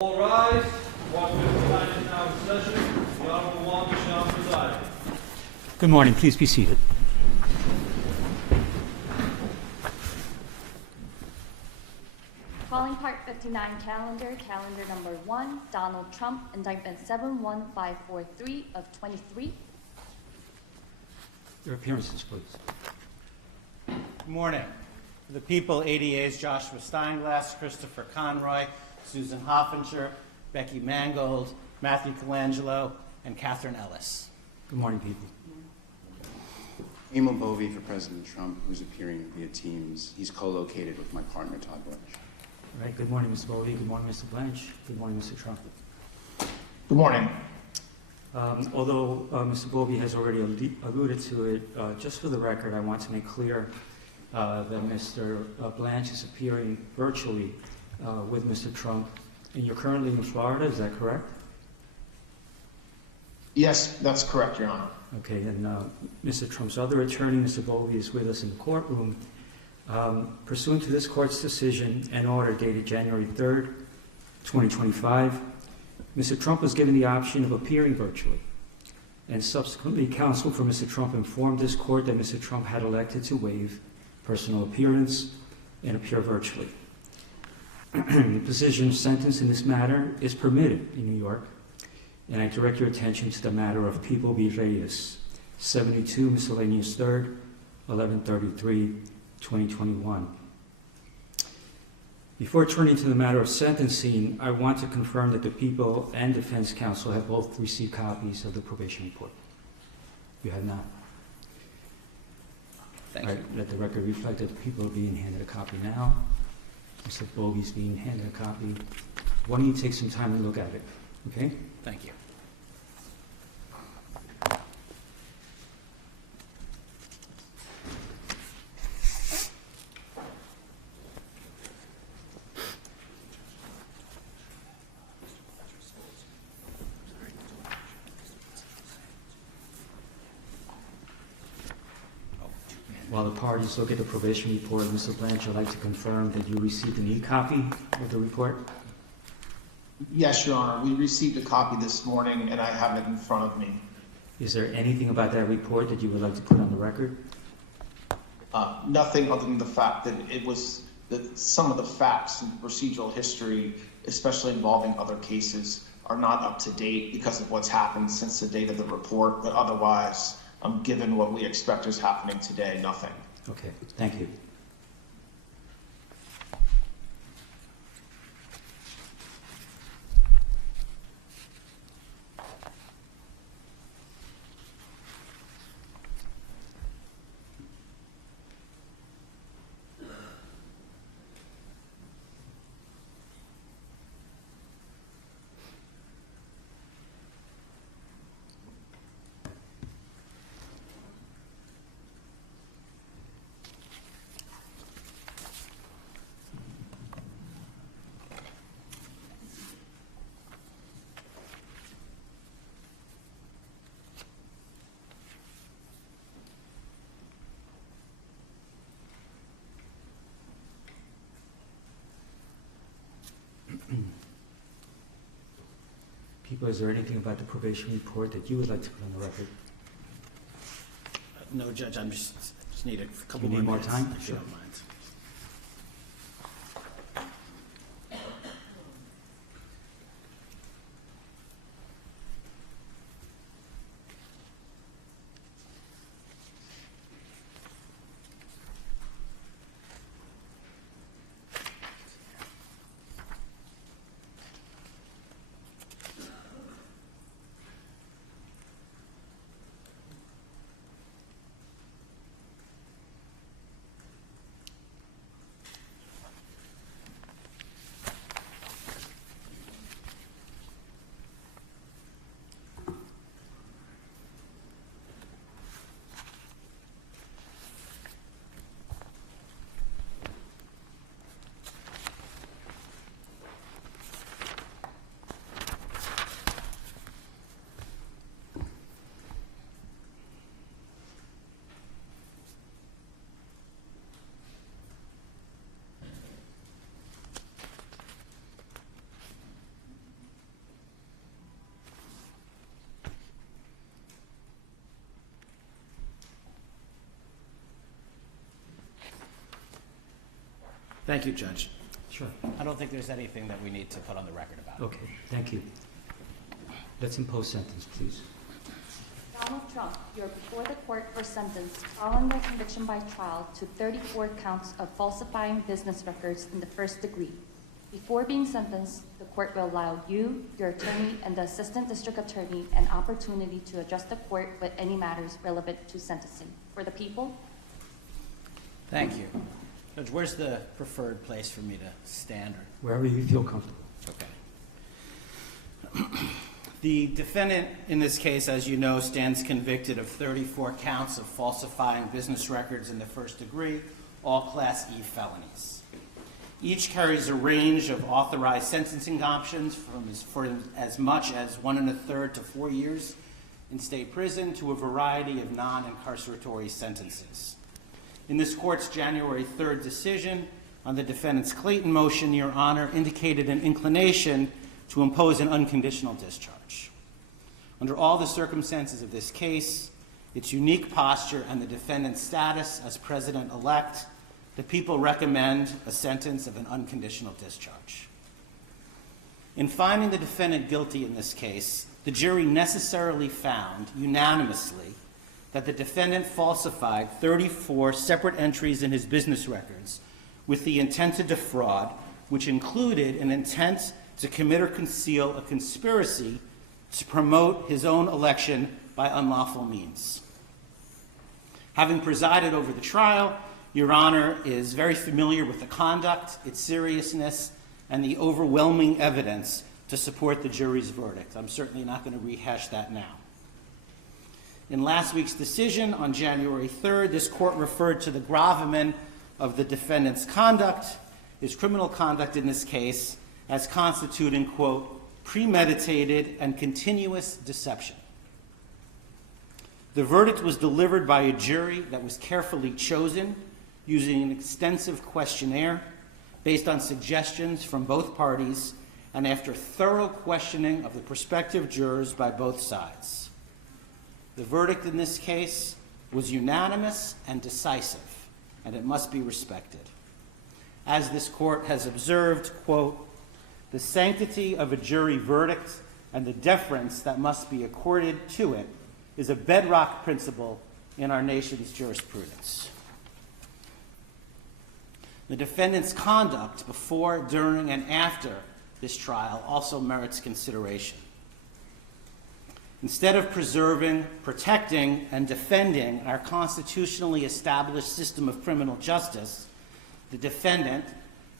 All rise. 159 is now in session. The Honorable Walter shall preside. Good morning. Please be seated. Calling Part 59 calendar number 1, Donald Trump, indictment 71543 of 23. Your appearances, please. Good morning. For the people, ADA's Joshua Steinglass, Christopher Conroy, Susan Hoffinger, Becky Mangold, Matthew Colangelo, and Catherine Ellis. Good morning, people. Emil Bovey for President Trump, who's appearing via Teams. He's co-located with my partner, Todd Blanche. All right. Good morning, Mr. Bovey. Good morning, Mr. Blanche. Good morning, Mr. Trump. Good morning. Although Mr. Bovey has already alluded to it, just for the record, I want to make clear that Mr. Blanche is appearing virtually with Mr. Trump. And you're currently in Florida, is that correct? Yes, that's correct, Your Honor. Okay, and Mr. Trump's other attorney, Mr. Bovey, is with us in the courtroom. Pursuant to this court's decision and order dated January 3rd, 2025, Mr. Trump was given the option of appearing virtually. And subsequently, counsel for Mr. Trump informed this court that Mr. Trump had elected to waive personal appearance and appear virtually. The position of sentence in this matter is permitted in New York, and I direct your attention to the matter of People v. Reyes, 72 Miscellaneous 3rd, 1133, 2021. Before turning to the matter of sentencing, I want to confirm that the people and defense counsel have both received copies of the probation report. You have not? Thank you. Let the record reflect that the people are being handed a copy now. Mr. Bovey's being handed a copy. Why don't you take some time to look at it, okay? Thank you. While the parties look at the probation report, Mr. Blanche, I'd like to confirm that you received an e-copy of the report. Yes, Your Honor. We received a copy this morning, and I have it in front of me. Is there anything about that report that you would like to put on the record? Nothing other than the fact that it was that some of the facts and procedural history, especially involving other cases, are not up to date because of what's happened since the date of the report. But otherwise, given what we expect is happening today, nothing. Okay, thank you. People, is there anything about the probation report that you would like to put on the record? No, Judge, I'm just need a couple You need more minutes, time? if you Sure. don't mind. Thank you, Judge. Sure. I don't think there's anything that we need to put on the record about it. Okay, thank you. Let's impose sentence, please. Donald Trump, you are before the court for sentence following the conviction by trial to 34 counts of falsifying business records in the first degree. Before being sentenced, the court will allow you, your attorney, and the assistant district attorney an opportunity to address the court with any matters relevant to sentencing. For the people, Thank you. Judge, where's the preferred place for me to stand? Wherever you feel comfortable. Okay. The defendant in this case, as you know, stands convicted of 34 counts of falsifying business records in the first degree, all Class E felonies. Each carries a range of authorized sentencing options for as much as 1 1/3 to 4 years in state prison to a variety of non-incarceratory sentences. In this court's January 3rd decision on the defendant's Clayton motion, Your Honor indicated an inclination to impose an unconditional discharge. Under all the circumstances of this case, its unique posture and the defendant's status as president-elect, the people recommend a sentence of an unconditional discharge. In finding the defendant guilty in this case, the jury necessarily found unanimously that the defendant falsified 34 separate entries in his business records with the intent to defraud, which included an intent to commit or conceal a conspiracy to promote his own election by unlawful means. Having presided over the trial, Your Honor is very familiar with the conduct, its seriousness, and the overwhelming evidence to support the jury's verdict. I'm certainly not going to rehash that now. In last week's decision on January 3rd, this court referred to the gravamen of the defendant's conduct, his criminal conduct in this case, as constituting, quote, premeditated and continuous deception. The verdict was delivered by a jury that was carefully chosen using an extensive questionnaire based on suggestions from both parties and after thorough questioning of the prospective jurors by both sides. The verdict in this case was unanimous and decisive, and it must be respected. As this court has observed, quote, the sanctity of a jury verdict and the deference that must be accorded to it is a bedrock principle in our nation's jurisprudence. The defendant's conduct before, during, and after this trial also merits consideration. Instead of preserving, protecting, and defending our constitutionally established system of criminal justice, the defendant,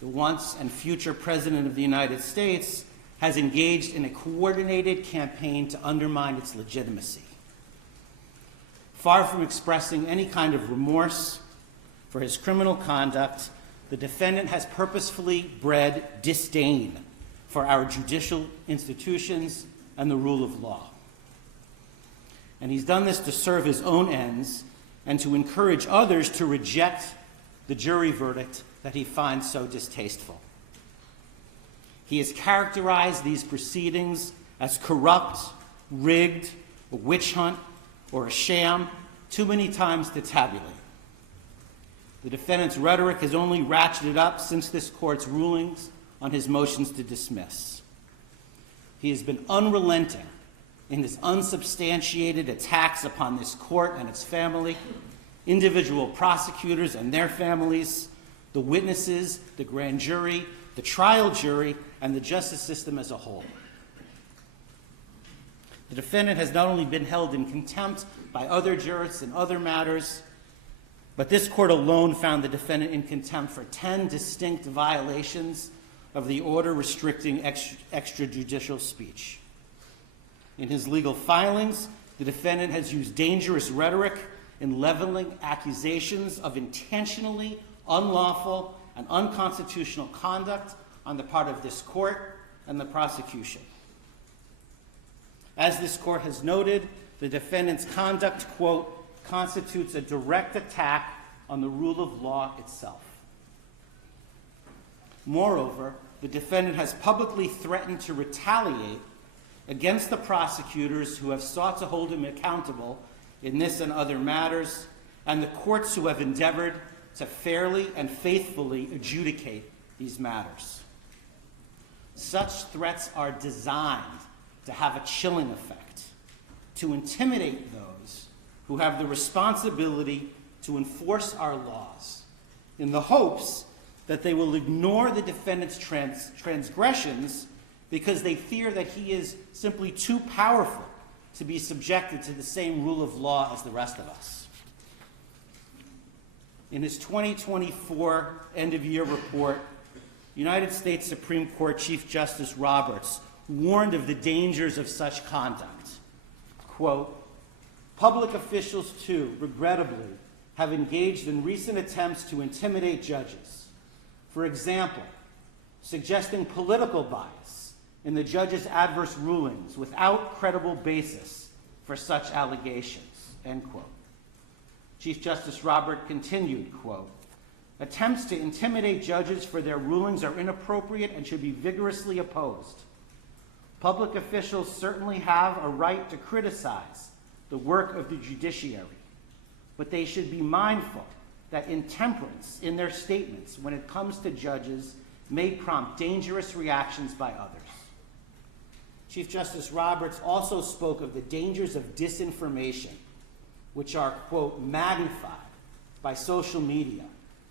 the once and future President of the United States, has engaged in a coordinated campaign to undermine its legitimacy. Far from expressing any kind of remorse for his criminal conduct, the defendant has purposefully bred disdain for our judicial institutions and the rule of law. And he's done this to serve his own ends and to encourage others to reject the jury verdict that he finds so distasteful. He has characterized these proceedings as corrupt, rigged, a witch hunt, or a sham too many times to tabulate. The defendant's rhetoric has only ratcheted up since this court's rulings on his motions to dismiss. He has been unrelenting in his unsubstantiated attacks upon this court and its family, individual prosecutors and their families, the witnesses, the grand jury, the trial jury, and the justice system as a whole. The defendant has not only been held in contempt by other jurists in other matters, but this court alone found the defendant in contempt for 10 distinct violations of the order restricting extrajudicial speech. In his legal filings, the defendant has used dangerous rhetoric in leveling accusations of intentionally unlawful and unconstitutional conduct on the part of this court and the prosecution. As this court has noted, the defendant's conduct, quote, constitutes a direct attack on the rule of law itself. Moreover, the defendant has publicly threatened to retaliate against the prosecutors who have sought to hold him accountable in this and other matters, and the courts who have endeavored to fairly and faithfully adjudicate these matters. Such threats are designed to have a chilling effect, to intimidate those who have the responsibility to enforce our laws, in the hopes that they will ignore the defendant's transgressions because they fear that he is simply too powerful to be subjected to the same rule of law as the rest of us. In his 2024 end-of-year report, United States Supreme Court Chief Justice Roberts warned of the dangers of such conduct. Quote, "Public officials, too, regrettably, have engaged in recent attempts to intimidate judges. For example, suggesting political bias in the judge's adverse rulings without credible basis for such allegations," end quote. Chief Justice Roberts continued, quote, "Attempts to intimidate judges for their rulings are inappropriate and should be vigorously opposed. Public officials certainly have a right to criticize the work of the judiciary, but they should be mindful that intemperance in their statements when it comes to judges may prompt dangerous reactions by others." Chief Justice Roberts also spoke of the dangers of disinformation, which are, quote, "magnified by social media,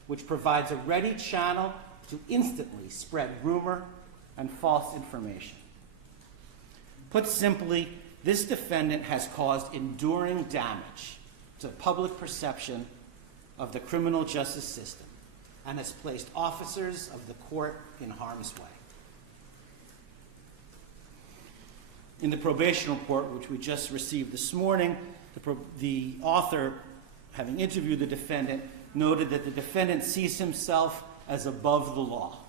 which provides a ready channel to instantly spread rumor and false information." Put simply, this defendant has caused enduring damage to public perception of the criminal justice system and has placed officers of the court in harm's way. In the probation report, which we just received this morning, the author, having interviewed the defendant, noted that the defendant sees himself as above the law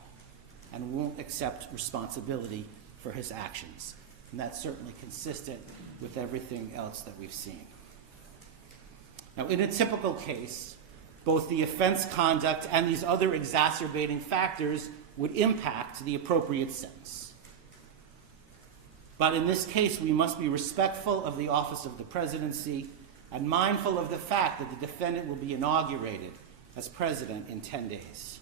and won't accept responsibility for his actions. And that's certainly consistent with everything else that we've seen. Now, in a typical case, both the offense conduct and these other exacerbating factors would impact the appropriate sentence. But in this case, we must be respectful of the office of the presidency and mindful of the fact that the defendant will be inaugurated as president in 10 days.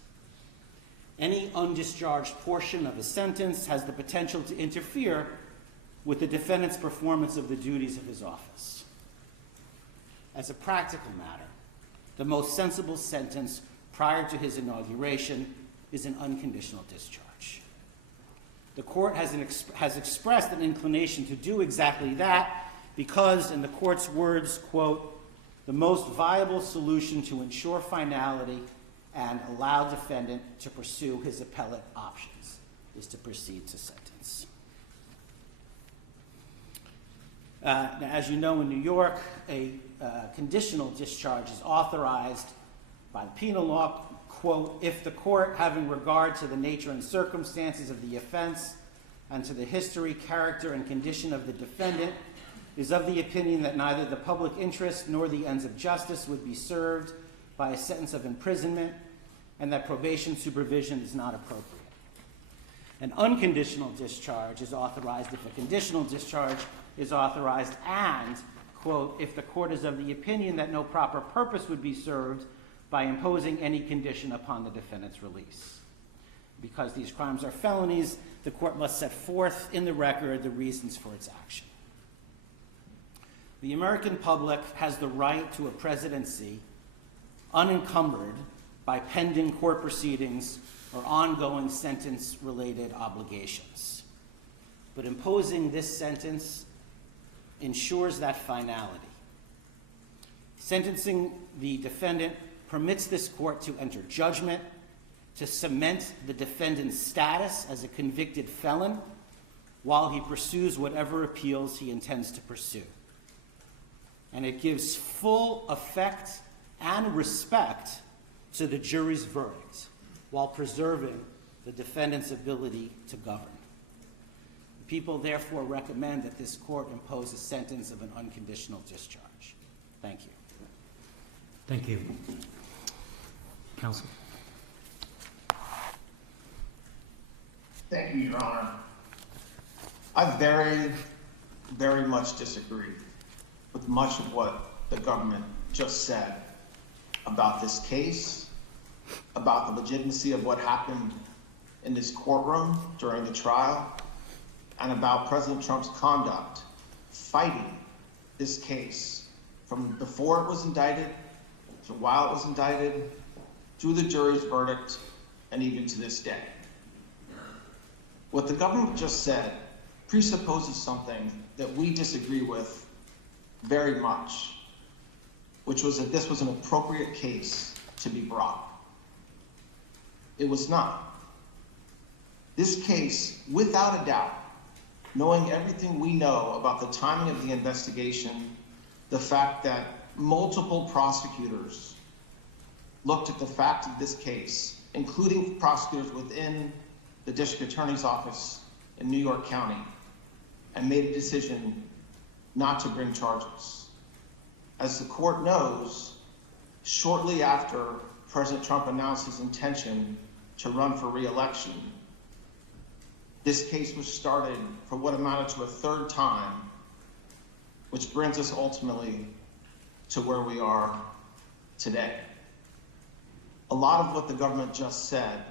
Any undischarged portion of a sentence has the potential to interfere with the defendant's performance of the duties of his office. As a practical matter, the most sensible sentence prior to his inauguration is an unconditional discharge. The court has expressed an inclination to do exactly that because, in the court's words, quote, "the most viable solution to ensure finality and allow defendant to pursue his appellate options is to proceed to sentence." Now, as you know, in New York, a conditional discharge is authorized by penal law, quote, "if the court, having regard to the nature and circumstances of the offense and to the history, character, and condition of the defendant, is of the opinion that neither the public interest nor the ends of justice would be served by a sentence of imprisonment and that probation supervision is not appropriate." An unconditional discharge is authorized if a conditional discharge is authorized and, quote, "if the court is of the opinion that no proper purpose would be served by imposing any condition upon the defendant's release." Because these crimes are felonies, the court must set forth in the record the reasons for its action. The American public has the right to a presidency unencumbered by pending court proceedings or ongoing sentence-related obligations. But imposing this sentence ensures that finality. Sentencing the defendant permits this court to enter judgment, to cement the defendant's status as a convicted felon while he pursues whatever appeals he intends to pursue. And it gives full effect and respect to the jury's verdict while preserving the defendant's ability to govern. People therefore recommend that this court impose a sentence of an unconditional discharge. Thank you. Thank you. Counsel. Thank you, Your Honor. I very, very much disagree with much of what the government just said about this case about the legitimacy of what happened in this courtroom during the trial and about President Trump's conduct fighting this case from before it was indicted to while it was indicted, through the jury's verdict, and even to this day. What the government just said presupposes something that we disagree with very much, which was that this was an appropriate case to be brought. It was not. This case, without a doubt, knowing everything we know about the timing of the investigation, the fact that multiple prosecutors looked at the fact of this case, including prosecutors within the district attorney's office in New York County, and made a decision not to bring charges. As the court knows, shortly after President Trump announced his intention to run for re-election, this case was started for what amounted to a third time, which brings us ultimately to where we are today. A lot of what the government just said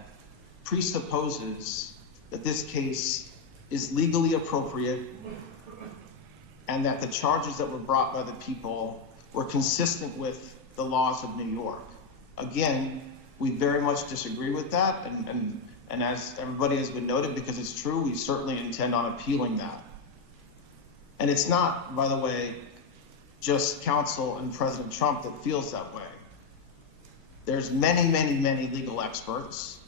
presupposes that this case is legally appropriate and that the charges that were brought by the people were consistent with the laws of New York. Again, we very much disagree with that, and as everybody has been noted, because it's true, we certainly intend on appealing that. And it's not, by the way, just counsel and President Trump that feels that way. There's many, many, many legal experts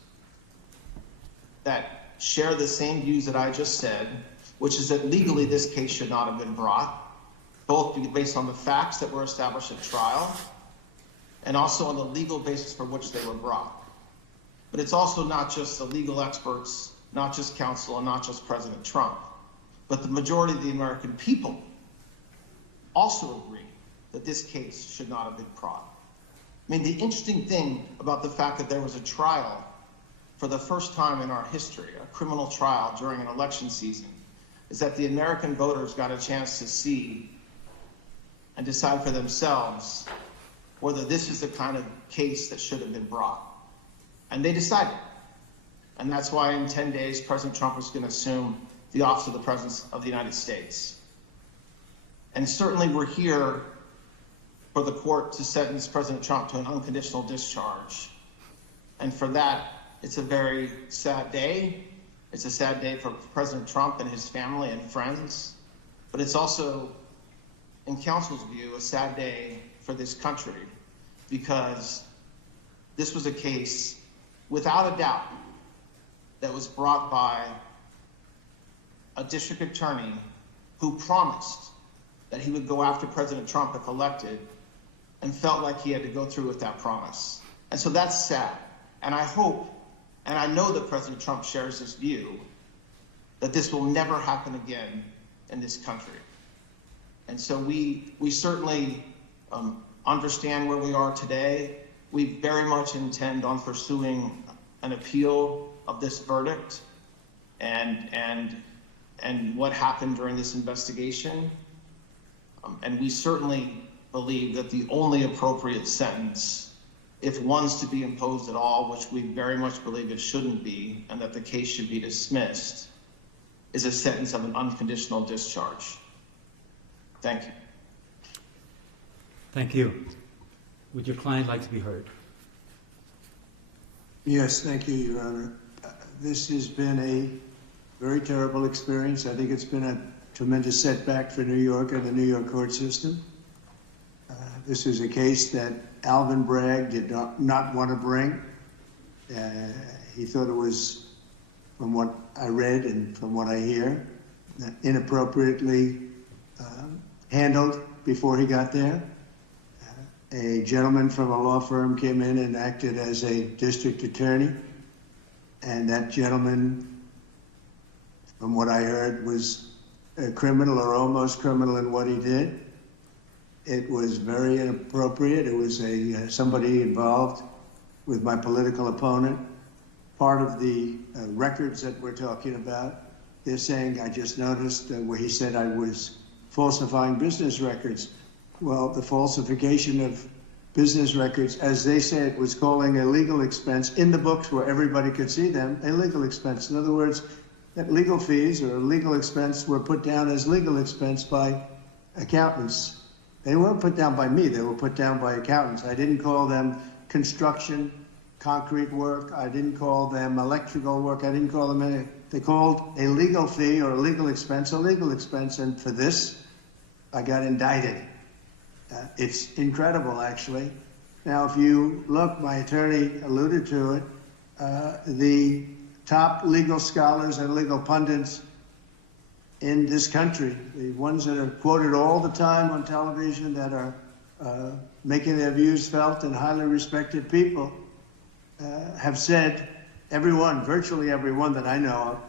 that share the same views that I just said, which is that legally this case should not have been brought, both based on the facts that were established at trial and also on the legal basis for which they were brought. But it's also not just the legal experts, not just counsel, and not just President Trump, but the majority of the American people also agree that this case should not have been brought. I mean, the interesting thing about the fact that there was a trial for the first time in our history, a criminal trial during an election season, is that the American voters got a chance to see and decide for themselves whether this is the kind of case that should have been brought. And they decided. And that's why in 10 days, President Trump was going to assume the office of the President of the United States. And certainly we're here for the court to sentence President Trump to an unconditional discharge. And for that, it's a very sad day. It's a sad day for President Trump and his family and friends. But it's also, in counsel's view, a sad day for this country, because this was a case, without a doubt, that was brought by a district attorney who promised that he would go after President Trump if elected, and felt like he had to go through with that promise. And so that's sad. And I hope, and I know that President Trump shares this view, that this will never happen again in this country. And so we certainly understand where we are today. We very much intend on pursuing an appeal of this verdict and what happened during this investigation. And we certainly believe that the only appropriate sentence, if one's to be imposed at all, which we very much believe it shouldn't be, and that the case should be dismissed, is a sentence of an unconditional discharge. Thank you. Thank you. Would your client like to be heard? Yes, thank you, Your Honor. This has been a very terrible experience. I think it's been a tremendous setback for New York and the New York court system. This is a case that Alvin Bragg did not want to bring. He thought it was, from what I read and from what I hear, inappropriately handled before he got there. A gentleman from a law firm came in and acted as a district attorney, and that gentleman, from what I heard, was a criminal or almost criminal in what he did. It was very inappropriate. It was somebody involved with my political opponent. Part of the records that we're talking about, they're saying, I just noticed where he said I was falsifying business records. Well, the falsification of business records, as they said, was calling a legal expense in the books where everybody could see them, a legal expense. In other words, that legal fees or legal expense were put down as legal expense by accountants. They weren't put down by me, they were put down by accountants. I didn't call them construction, concrete work, I didn't call them electrical work, I didn't call them any. They called a legal fee or a legal expense, and for this, I got indicted. It's incredible, actually. Now, if you look, my attorney alluded to it, the top legal scholars and legal pundits in this country, the ones that are quoted all the time on television, that are making their views felt and highly respected people, have said, everyone, virtually everyone that I know of,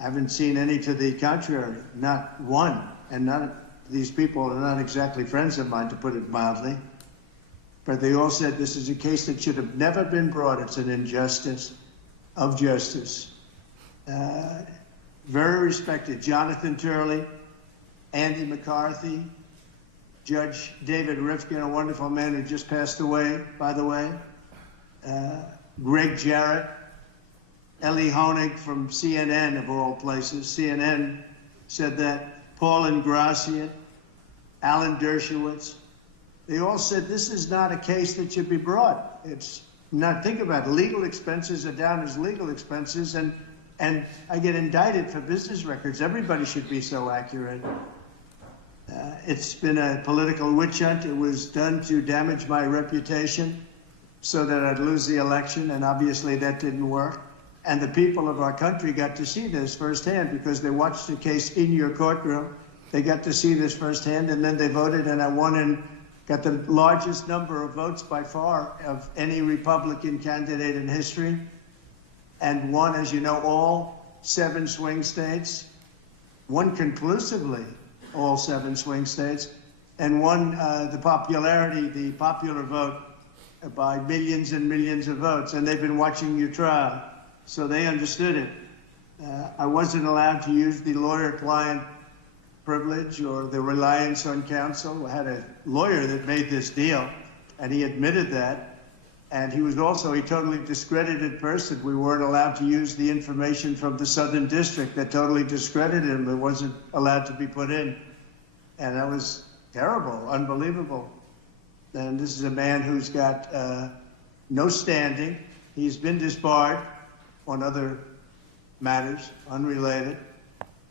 I haven't seen any to the contrary, not one, and none of these people are not exactly friends of mine, to put it mildly, but they all said this is a case that should have never been brought. It's an injustice of justice. Very respected Jonathan Turley, Andy McCarthy, Judge David Rifkin, a wonderful man who just passed away, by the way, Greg Jarrett, Ellie Honig from CNN, of all places. CNN said that. Paul Ingratian, Alan Dershowitz, they all said this is not a case that should be brought. It's not, think about it, legal expenses are down as legal expenses, and I get indicted for business records. Everybody should be so accurate. It's been a political witch hunt. It was done to damage my reputation so that I'd lose the election, and obviously that didn't work. And the people of our country got to see this firsthand because they watched the case in your courtroom. They got to see this firsthand, and then they voted, and I won and got the largest number of votes by far of any Republican candidate in history, and won, as you know, all 7 swing states, won conclusively all 7 swing states, and won the popular vote by millions and millions of votes. And they've been watching your trial, so they understood it. I wasn't allowed to use the lawyer-client privilege or the reliance on counsel. I had a lawyer that made this deal, and he admitted that. And he was also a totally discredited person. We weren't allowed to use the information from the Southern District that totally discredited him. It wasn't allowed to be put in. And that was terrible, unbelievable. And this is a man who's got no standing. He's been disbarred on other matters, unrelated.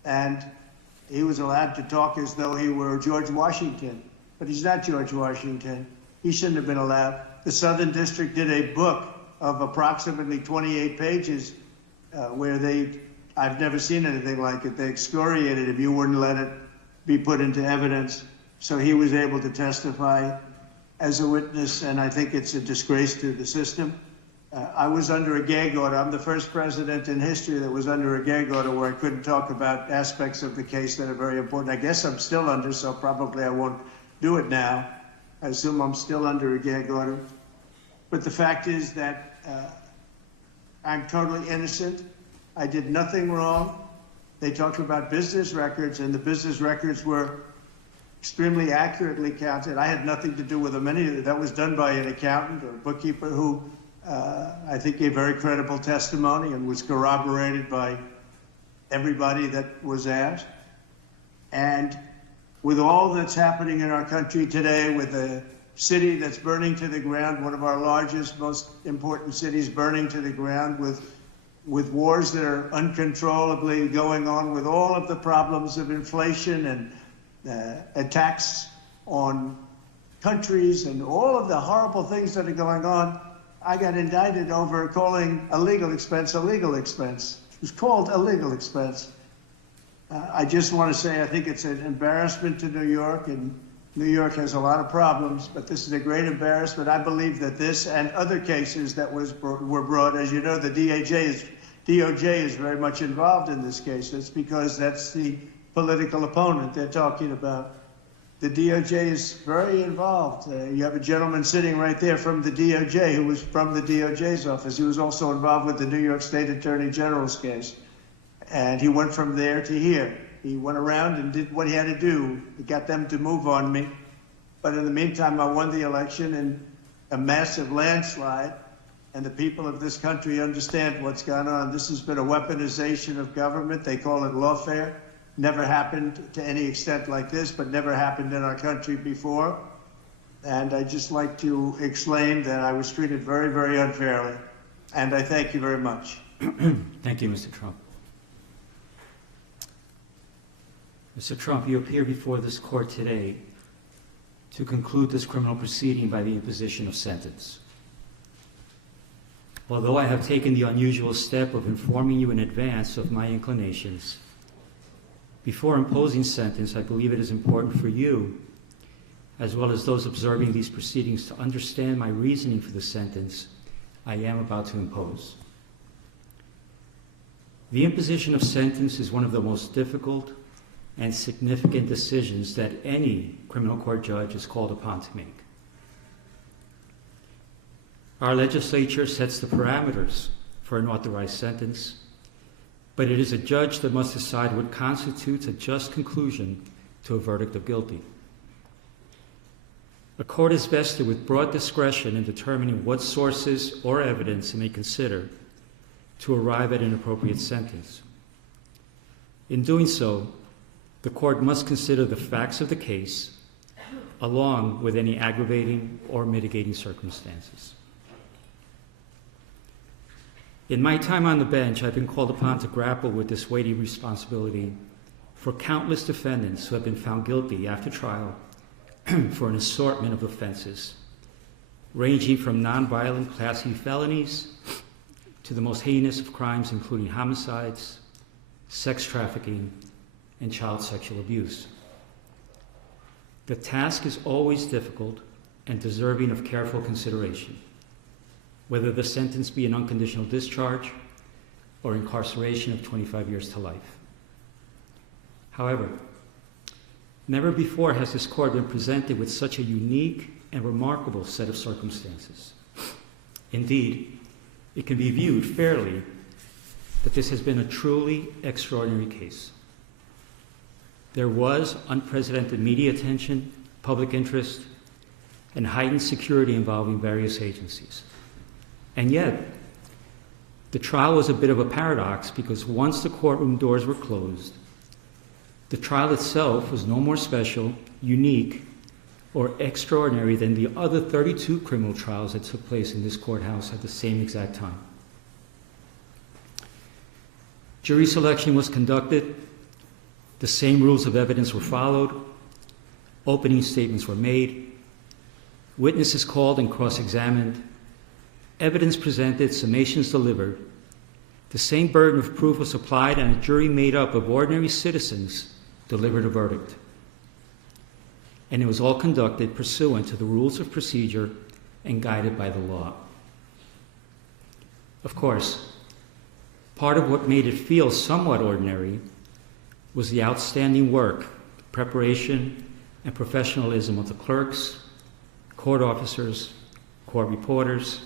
And he was allowed to talk as though he were George Washington. But he's not George Washington. He shouldn't have been allowed. The Southern District did a book of approximately 28 pages where I've never seen anything like it. They excoriated him. You wouldn't let it be put into evidence. So he was able to testify as a witness, and I think it's a disgrace to the system. I was under a gag order. I'm the first president in history that was under a gag order where I couldn't talk about aspects of the case that are very important. I guess I'm still under, so probably I won't do it now. I assume I'm still under a gag order. But the fact is that I'm totally innocent. I did nothing wrong. They talked about business records, and the business records were extremely accurately counted. I had nothing to do with them. That was done by an accountant or bookkeeper who I think gave very credible testimony and was corroborated by everybody that was asked. And with all that's happening in our country today, with a city that's burning to the ground, one of our largest, most important cities burning to the ground, with wars that are uncontrollably going on, with all of the problems of inflation and attacks on countries and all of the horrible things that are going on, I got indicted over calling a legal expense a legal expense. It was called a legal expense. I just want to say I think it's an embarrassment to New York, and New York has a lot of problems, but this is a great embarrassment. I believe that this and other cases that were brought, as you know, the DOJ is very much involved in this case. It's because that's the political opponent they're talking about. The DOJ is very involved. You have a gentleman sitting right there from the DOJ who was from the DOJ's office. He was also involved with the New York State Attorney General's case. And he went from there to here. He went around and did what he had to do. He got them to move on me. But in the meantime, I won the election, and a massive landslide, and the people of this country understand what's gone on. This has been a weaponization of government. They call it lawfare. Never happened to any extent like this, but never happened in our country before. And I'd just like to explain that I was treated very, very unfairly. And I thank you very much. Thank you, Mr. Trump. Mr. Trump, you appear before this court today to conclude this criminal proceeding by the imposition of sentence. Although I have taken the unusual step of informing you in advance of my inclinations, before imposing sentence, I believe it is important for you, as well as those observing these proceedings, to understand my reasoning for the sentence I am about to impose. The imposition of sentence is one of the most difficult and significant decisions that any criminal court judge is called upon to make. Our legislature sets the parameters for an authorized sentence, but it is a judge that must decide what constitutes a just conclusion to a verdict of guilty. A court is vested with broad discretion in determining what sources or evidence it may consider to arrive at an appropriate sentence. In doing so, the court must consider the facts of the case along with any aggravating or mitigating circumstances. In my time on the bench, I've been called upon to grapple with this weighty responsibility for countless defendants who have been found guilty after trial for an assortment of offenses, ranging from nonviolent Class E felonies to the most heinous of crimes, including homicides, sex trafficking, and child sexual abuse. The task is always difficult and deserving of careful consideration, whether the sentence be an unconditional discharge or incarceration of 25 years to life. However, never before has this court been presented with such a unique and remarkable set of circumstances. Indeed, it can be viewed fairly that this has been a truly extraordinary case. There was unprecedented media attention, public interest, and heightened security involving various agencies. And yet, the trial was a bit of a paradox because once the courtroom doors were closed, the trial itself was no more special, unique, or extraordinary than the other 32 criminal trials that took place in this courthouse at the same exact time. Jury selection was conducted, the same rules of evidence were followed, opening statements were made, witnesses called and cross-examined, evidence presented, summations delivered, the same burden of proof was applied, and a jury made up of ordinary citizens delivered a verdict. And it was all conducted pursuant to the rules of procedure and guided by the law. Of course, part of what made it feel somewhat ordinary was the outstanding work, preparation, and professionalism of the clerks, court officers, court reporters,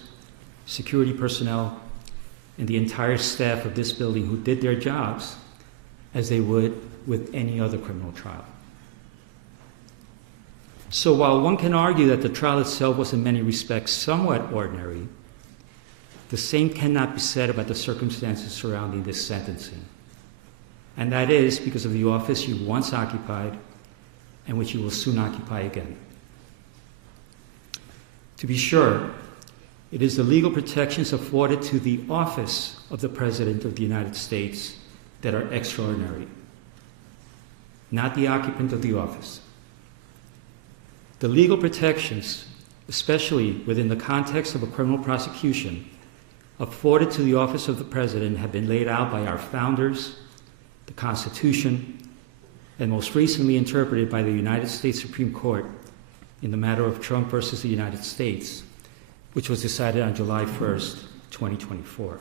security personnel, and the entire staff of this building who did their jobs as they would with any other criminal trial. So while one can argue that the trial itself was in many respects somewhat ordinary, the same cannot be said about the circumstances surrounding this sentencing. And that is because of the office you once occupied and which you will soon occupy again. To be sure, it is the legal protections afforded to the office of the President of the United States that are extraordinary, not the occupant of the office. The legal protections, especially within the context of a criminal prosecution, afforded to the office of the President have been laid out by our founders, the Constitution, and most recently interpreted by the United States Supreme Court in the matter of Trump versus the United States, which was decided on July 1st, 2024.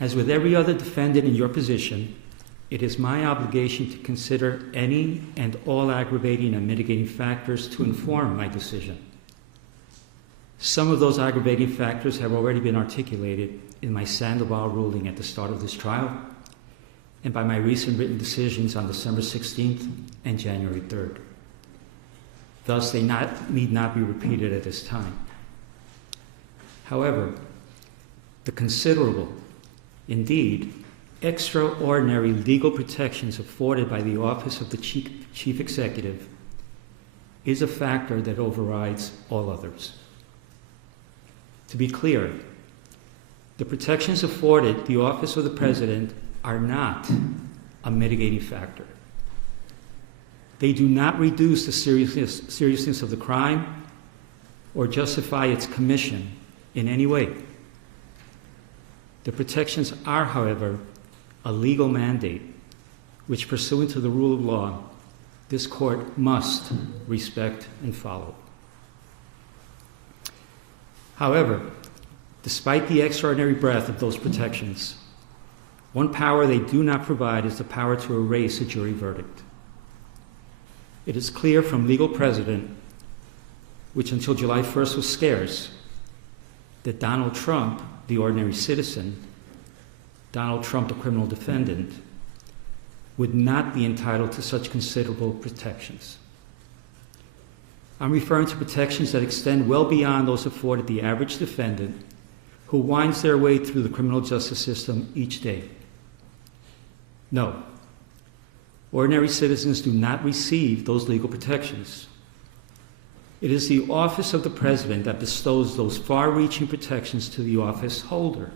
As with every other defendant in your position, it is my obligation to consider any and all aggravating and mitigating factors to inform my decision. Some of those aggravating factors have already been articulated in my Sandoval ruling at the start of this trial, and by my recent written decisions on December 16th and January 3rd. Thus, they need not be repeated at this time. However, the considerable, indeed, extraordinary legal protections afforded by the office of the Chief Executive is a factor that overrides all others. To be clear, the protections afforded the office of the President are not a mitigating factor. They do not reduce the seriousness of the crime or justify its commission in any way. The protections are, however, a legal mandate which, pursuant to the rule of law, this court must respect and follow. However, despite the extraordinary breadth of those protections, one power they do not provide is the power to erase a jury verdict. It is clear from legal precedent, which until July 1st was scarce, that Donald Trump, the ordinary citizen, Donald Trump, the criminal defendant, would not be entitled to such considerable protections. I'm referring to protections that extend well beyond those afforded the average defendant who winds their way through the criminal justice system each day. No, ordinary citizens do not receive those legal protections. It is the office of the President that bestows those far-reaching protections to the office holder.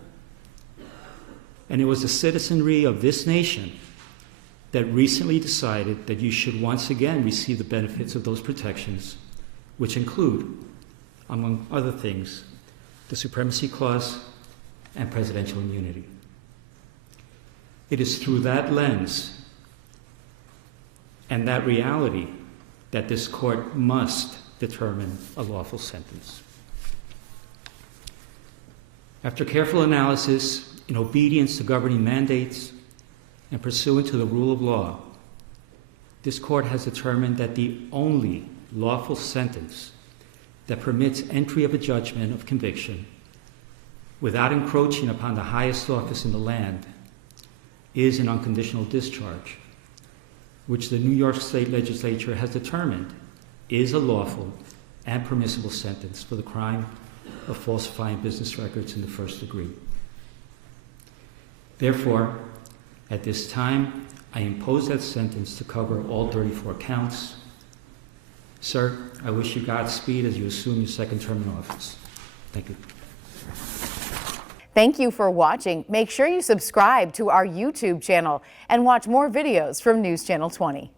And it was the citizenry of this nation that recently decided that you should once again receive the benefits of those protections, which include, among other things, the Supremacy Clause and presidential immunity. It is through that lens and that reality that this court must determine a lawful sentence. After careful analysis, in obedience to governing mandates, and pursuant to the rule of law, this court has determined that the only lawful sentence that permits entry of a judgment of conviction without encroaching upon the highest office in the land is an unconditional discharge, which the New York State Legislature has determined is a lawful and permissible sentence for the crime of falsifying business records in the first degree. Therefore, at this time, I impose that sentence to cover all 34 counts. Sir, I wish you Godspeed as you assume your second term in office. Thank you. Thank you for watching. Make sure you subscribe to our YouTube channel and watch more videos from News Channel 20.